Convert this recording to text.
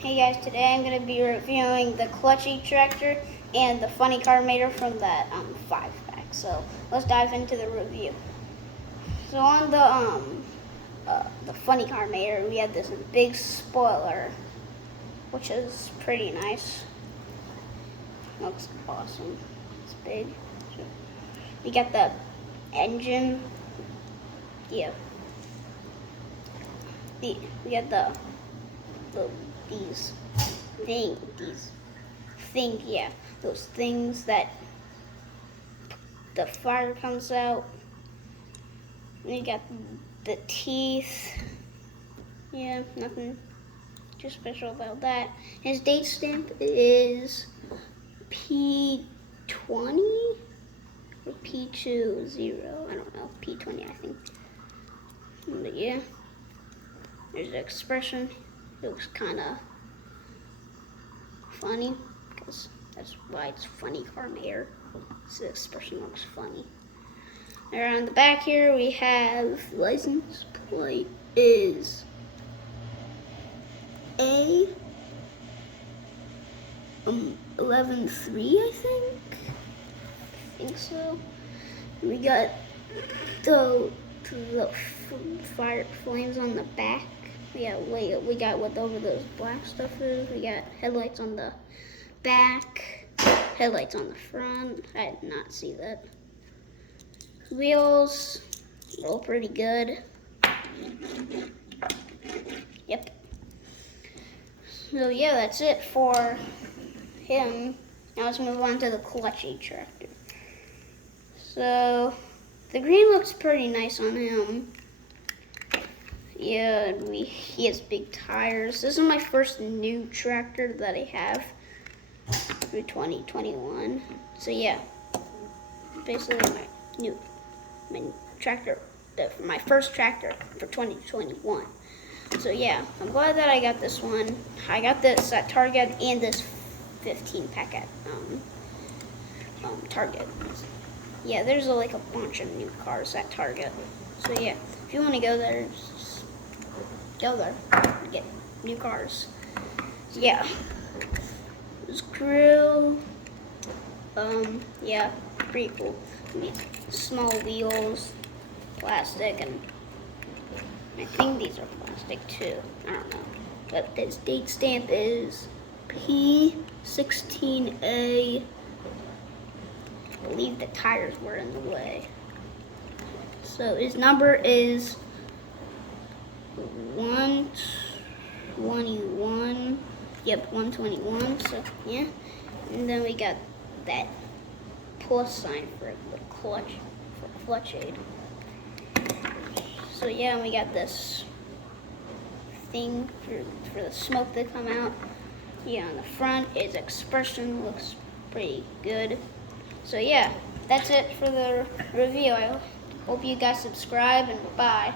Hey guys, today I'm going to be reviewing the Clutchy tractor and the Funny Carmator from that 5-pack. So let's dive into the review. So on the Funny Carmator, we have this big spoiler, which is pretty nice. Looks awesome. It's big. We got the engine. Yeah. We got those things that the fire comes out. And you got the teeth. Yeah, nothing too special about that. His date stamp is P20 or P20. I don't know, P20 I think. But yeah, there's the expression. It looks kind of funny because that's why it's Funny Carmator. So the expression looks funny. Around the back here we have license plate is A113, I think so. We got the fire flames on the back. We got what over those black stuff is. We got headlights on the back, headlights on the front. I did not see that. Wheels roll pretty good. Yep. So yeah, that's it for him. Now let's move on to the Clutchy tractor. So the green looks pretty nice on him. Yeah, he has big tires. This is my first new tractor that I have for 2021. So yeah, basically my tractor, my first tractor for 2021. So yeah, I'm glad that I got this one. I got this at Target and this 15-pack at Target. Yeah, there's like a bunch of new cars at Target. So yeah, if you want to go there, just go there and get new cars. So, yeah, this grill. Yeah, pretty cool. Small wheels, plastic, and I think these are plastic too. I don't know. But this date stamp is P16A. I believe the tires were in the way. So his number is 121. Yep, 121. So yeah. And then we got that plus sign for the clutch, for clutch aid. So yeah, we got this thing for the smoke to come out. Yeah, on the front, his expression looks pretty good. So yeah, that's it for the review. I hope you guys subscribe, and bye.